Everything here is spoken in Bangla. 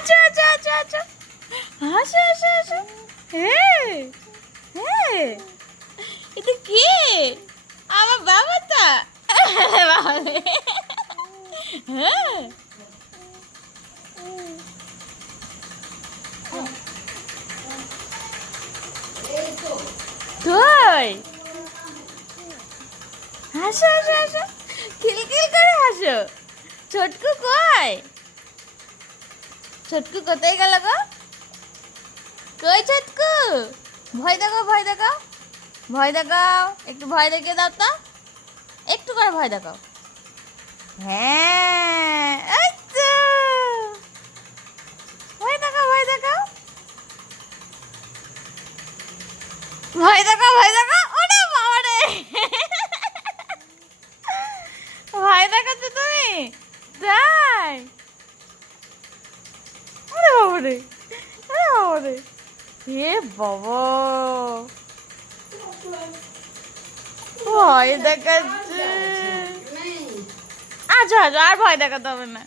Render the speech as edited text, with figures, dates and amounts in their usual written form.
আচ্ছা আচ্ছা আচ্ছা আচ্ছা হাসো হাসো হাসো। হ্যাঁ হ্যাঁ, এটা কে? আমার বাবাটা। বাবা রে। হ্যাঁ তুই হাসো হাসো হাসো, খিলখিল করে হাসো। ছোটকু কই? ছোটকু কোথায় গেল গো? কই ছোটকু? ভয় দেখাও ভয় দেখাও, ভয় দেখাও, একটু ভয় দেখিয়ে দাও তো, একটু করে ভয় দেখাও। হ্যাঁ এই তো, ভয় দেখাও ভয় দেখাও, ভয় দেখাও ভয় দেখাও। ওরে বাবা রে, ভয় দেখাচ্ছ তুমি? তাই? ওরে বাবা রে, ওরে বাবা রে, এ বাবা, ভয় দেখাচ্ছে। আচ্ছা আচ্ছা, আর ভয় দেখাতে হবে না।